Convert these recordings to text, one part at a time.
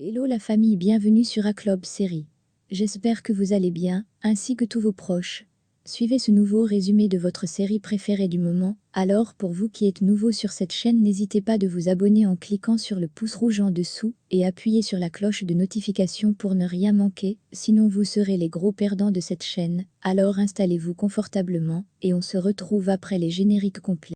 Hello la famille, bienvenue sur Aclob Série. J'espère que vous allez bien, ainsi que tous vos proches. Suivez ce nouveau résumé de votre série préférée du moment. Alors, pour vous qui êtes nouveau sur cette chaîne, n'hésitez pas de vous abonner en cliquant sur le pouce rouge en dessous et appuyez sur la cloche de notification pour ne rien manquer, sinon vous serez les gros perdants de cette chaîne. Alors installez-vous confortablement et on se retrouve après les génériques complets.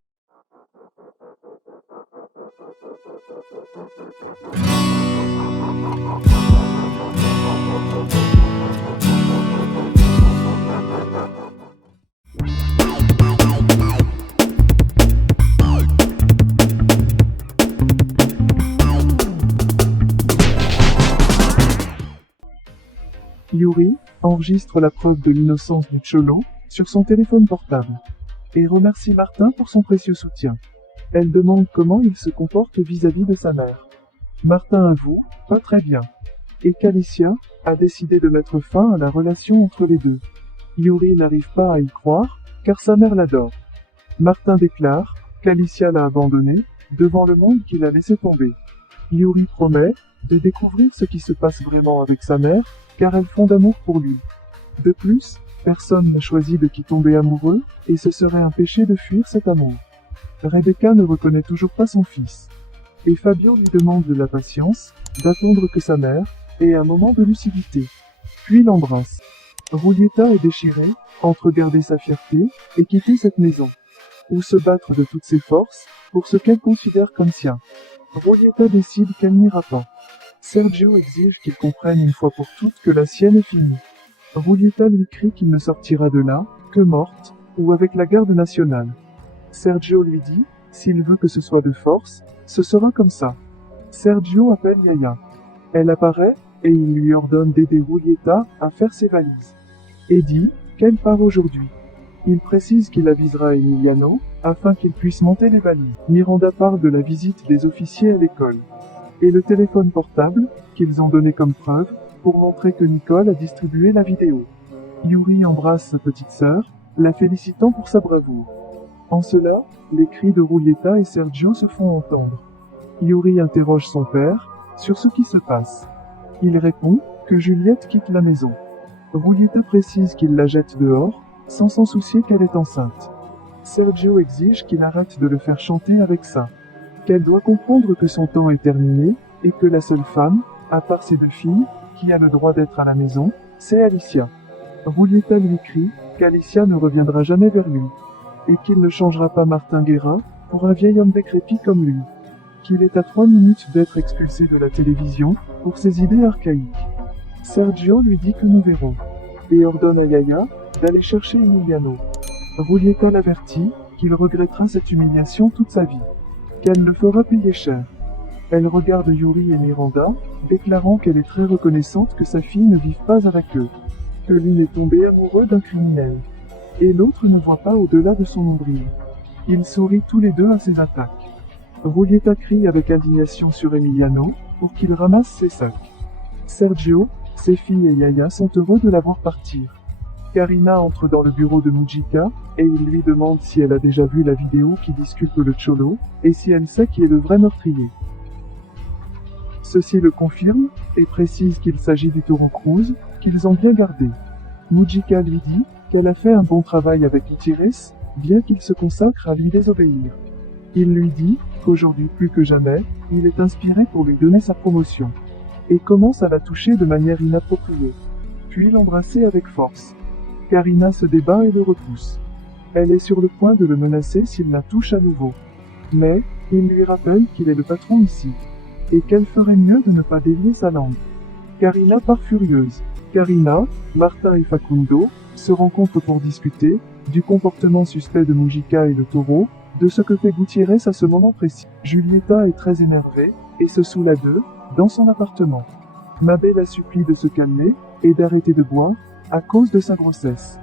Yuri enregistre la preuve de l'innocence du Cholo sur son téléphone portable et remercie Martin pour son précieux soutien. Elle demande comment il se comporte vis-à-vis de sa mère. Martin avoue, pas très bien. Et qu'Alicia a décidé de mettre fin à la relation entre les deux. Yuri n'arrive pas à y croire, car sa mère l'adore. Martin déclare qu'Alicia l'a abandonné devant le monde qu'il a laissé tomber. Yuri promet de découvrir ce qui se passe vraiment avec sa mère, car elle fonde d'amour pour lui. De plus, personne n'a choisi de qui tomber amoureux, et ce serait un péché de fuir cet amour. Rebecca ne reconnaît toujours pas son fils. Et Fabio lui demande de la patience, d'attendre que sa mère ait un moment de lucidité. Puis l'embrasse. Rulieta est déchirée, entre garder sa fierté et quitter cette maison. Ou se battre de toutes ses forces, pour ce qu'elle considère comme sien. Rulieta décide qu'elle n'ira pas. Sergio exige qu'il comprenne une fois pour toutes que la sienne est finie. Rulieta lui crie qu'il ne sortira de là, que morte, ou avec la garde nationale. Sergio lui dit, s'il veut que ce soit de force, ce sera comme ça. Sergio appelle Yaya. Elle apparaît, et il lui ordonne d'aider Rulieta à faire ses valises. Et dit qu'elle part aujourd'hui. Il précise qu'il avisera Emiliano, afin qu'il puisse monter les valises. Miranda parle de la visite des officiers à l'école. Et le téléphone portable, qu'ils ont donné comme preuve, pour montrer que Nicole a distribué la vidéo. Yuri embrasse sa petite sœur, la félicitant pour sa bravoure. En cela, les cris de Rulieta et Sergio se font entendre. Yuri interroge son père sur ce qui se passe. Il répond que Juliette quitte la maison. Rulieta précise qu'il la jette dehors, sans s'en soucier qu'elle est enceinte. Sergio exige qu'il arrête de le faire chanter avec ça. Qu'elle doit comprendre que son temps est terminé, et que la seule femme, à part ses deux filles, qui a le droit d'être à la maison, c'est Alicia. Rulieta lui crie qu'Alicia ne reviendra jamais vers lui, et qu'il ne changera pas Martin Guerra pour un vieil homme décrépit comme lui. Qu'il est à 3 minutes d'être expulsé de la télévision pour ses idées archaïques. Sergio lui dit que nous verrons, et ordonne à Yaya d'aller chercher Emiliano. Rulieta l'avertit qu'il regrettera cette humiliation toute sa vie. Qu'elle le fera payer cher. Elle regarde Yuri et Miranda, déclarant qu'elle est très reconnaissante que sa fille ne vive pas avec eux. Que l'une est tombée amoureux d'un criminel. Et l'autre ne voit pas au-delà de son nombril. Ils sourient tous les deux à ses attaques. Rulieta crie avec indignation sur Emiliano, pour qu'il ramasse ses sacs. Sergio, ses filles et Yaya sont heureux de la voir partir. Karina entre dans le bureau de Mujica, et il lui demande si elle a déjà vu la vidéo qui disculpe le Cholo, et si elle sait qui est le vrai meurtrier. Ceci le confirme, et précise qu'il s'agit du Toro Cruz, qu'ils ont bien gardé. Mujica lui dit qu'elle a fait un bon travail avec Gutiérrez, bien qu'il se consacre à lui désobéir. Il lui dit qu'aujourd'hui plus que jamais, il est inspiré pour lui donner sa promotion. Et commence à la toucher de manière inappropriée. Puis l'embrasser avec force. Karina se débat et le repousse. Elle est sur le point de le menacer s'il la touche à nouveau. Mais, il lui rappelle qu'il est le patron ici. Et qu'elle ferait mieux de ne pas délier sa langue. Karina part furieuse. Karina, Martin et Facundo se rencontrent pour discuter du comportement suspect de Mujica et le taureau, de ce que fait Gutiérrez à ce moment précis. Julieta est très énervée, et se saoule à deux, dans son appartement. Mabel la supplie de se calmer, et d'arrêter de boire, à cause de sa grossesse.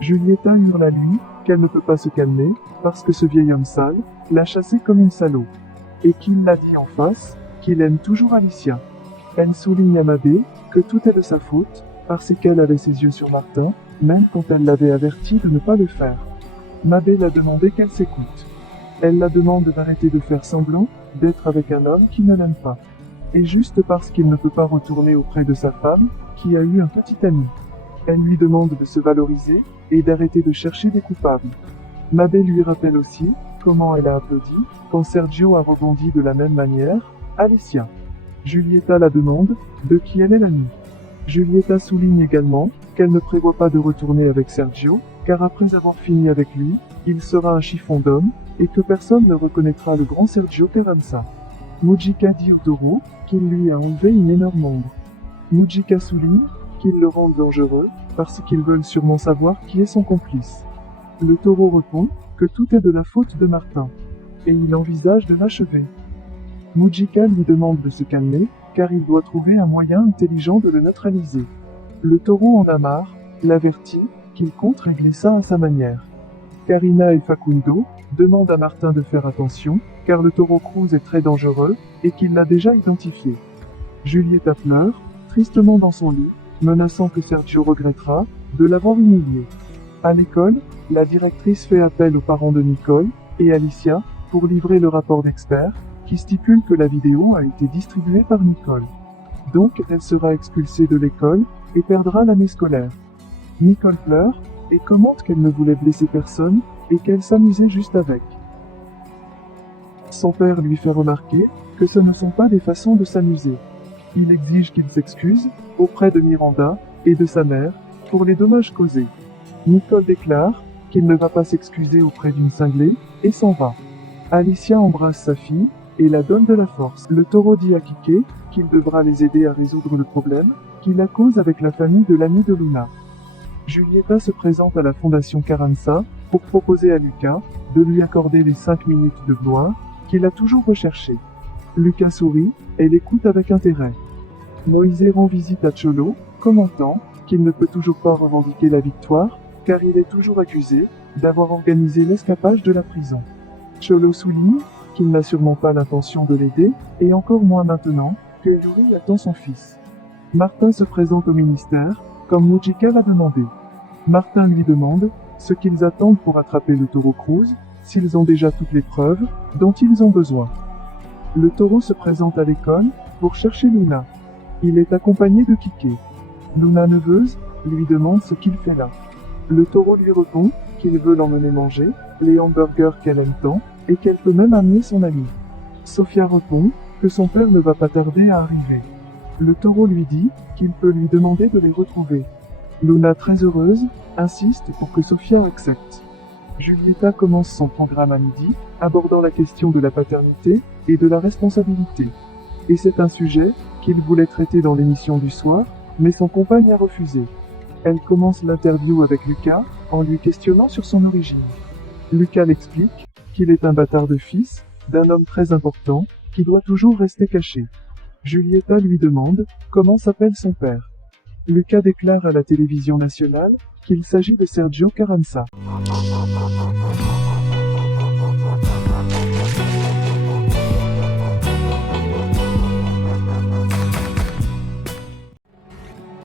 Julieta hurle à lui, qu'elle ne peut pas se calmer, parce que ce vieil homme sale, l'a chassée comme une salaud. Et qu'il l'a dit en face, qu'il aime toujours Alicia. Elle souligne à Mabel, que tout est de sa faute, parce qu'elle avait ses yeux sur Martin, même quand elle l'avait averti de ne pas le faire. Mabel a demandé qu'elle s'écoute. Elle la demande d'arrêter de faire semblant, d'être avec un homme qui ne l'aime pas. et juste parce qu'il ne peut pas retourner auprès de sa femme, qui a eu un petit ami. Elle lui demande de se valoriser, et d'arrêter de chercher des coupables. Mabel lui rappelle aussi, comment elle a applaudi, quand Sergio a rebondi de la même manière, Alicia. Julieta la demande, de qui elle est l'amie. Julieta souligne également, qu'elle ne prévoit pas de retourner avec Sergio, car après avoir fini avec lui, il sera un chiffon d'homme, et que personne ne reconnaîtra le grand Sergio Carranza. Mujica dit au taureau, qu'il lui a enlevé une énorme ombre. Mujica souligne, qu'ils le rendent dangereux, parce qu'ils veulent sûrement savoir qui est son complice. Le taureau répond, que tout est de la faute de Martin. Et il envisage de l'achever. Mujica lui demande de se calmer, car il doit trouver un moyen intelligent de le neutraliser. Le taureau en a marre, l'avertit, qu'il compte régler ça à sa manière. Karina et Facundo demandent à Martin de faire attention, car le taureau Cruz est très dangereux, et qu'il l'a déjà identifié. Julieta pleure, tristement dans son lit, menaçant que Sergio regrettera de l'avoir humilié. À l'école, la directrice fait appel aux parents de Nicole et Alicia pour livrer le rapport d'expert, qui stipule que la vidéo a été distribuée par Nicole. Donc elle sera expulsée de l'école et perdra l'année scolaire. Nicole pleure et commente qu'elle ne voulait blesser personne et qu'elle s'amusait juste avec. Son père lui fait remarquer que ce ne sont pas des façons de s'amuser. Il exige qu'il s'excuse auprès de Miranda et de sa mère pour les dommages causés. Nicole déclare qu'il ne va pas s'excuser auprès d'une cinglée et s'en va. Alicia embrasse sa fille et la donne de la force. Le taureau dit à Kike qu'il devra les aider à résoudre le problème qu'il a cause avec la famille de l'ami de Luna. Julieta se présente à la Fondation Carranza pour proposer à Lucas de lui accorder les 5 minutes de gloire qu'il a toujours recherchées. Lucas sourit et l'écoute avec intérêt. Moïse rend visite à Cholo, commentant qu'il ne peut toujours pas revendiquer la victoire, car il est toujours accusé d'avoir organisé l'escapage de la prison. Cholo souligne qu'il n'a sûrement pas l'intention de l'aider, et encore moins maintenant que Yuri attend son fils. Martin se présente au ministère, comme Mujica l'a demandé. Martin lui demande ce qu'ils attendent pour attraper le taureau Cruz, s'ils ont déjà toutes les preuves dont ils ont besoin. Le taureau se présente à l'école pour chercher Luna. Il est accompagné de Kike. Luna neveuve lui demande ce qu'il fait là. Le taureau lui répond qu'il veut l'emmener manger les hamburgers qu'elle aime tant et qu'elle peut même amener son ami. Sofia répond que son père ne va pas tarder à arriver. Le taureau lui dit qu'il peut lui demander de les retrouver. Luna, très heureuse, insiste pour que Sofia accepte. Julieta commence son programme à midi, abordant la question de la paternité et de la responsabilité. Et c'est un sujet qu'il voulait traiter dans l'émission du soir, mais son compagne a refusé. Elle commence l'interview avec Lucas, en lui questionnant sur son origine. Lucas l'explique qu'il est un bâtard de fils, d'un homme très important, qui doit toujours rester caché. Julieta lui demande comment s'appelle son père. Lucas déclare à la télévision nationale qu'il s'agit de Sergio Carranza.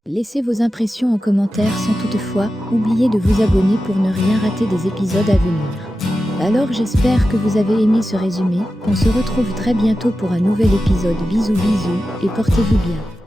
Laissez vos impressions en commentaire sans toutefois oublier de vous abonner pour ne rien rater des épisodes à venir. Alors j'espère que vous avez aimé ce résumé, on se retrouve très bientôt pour un nouvel épisode. Bisous bisous et portez-vous bien.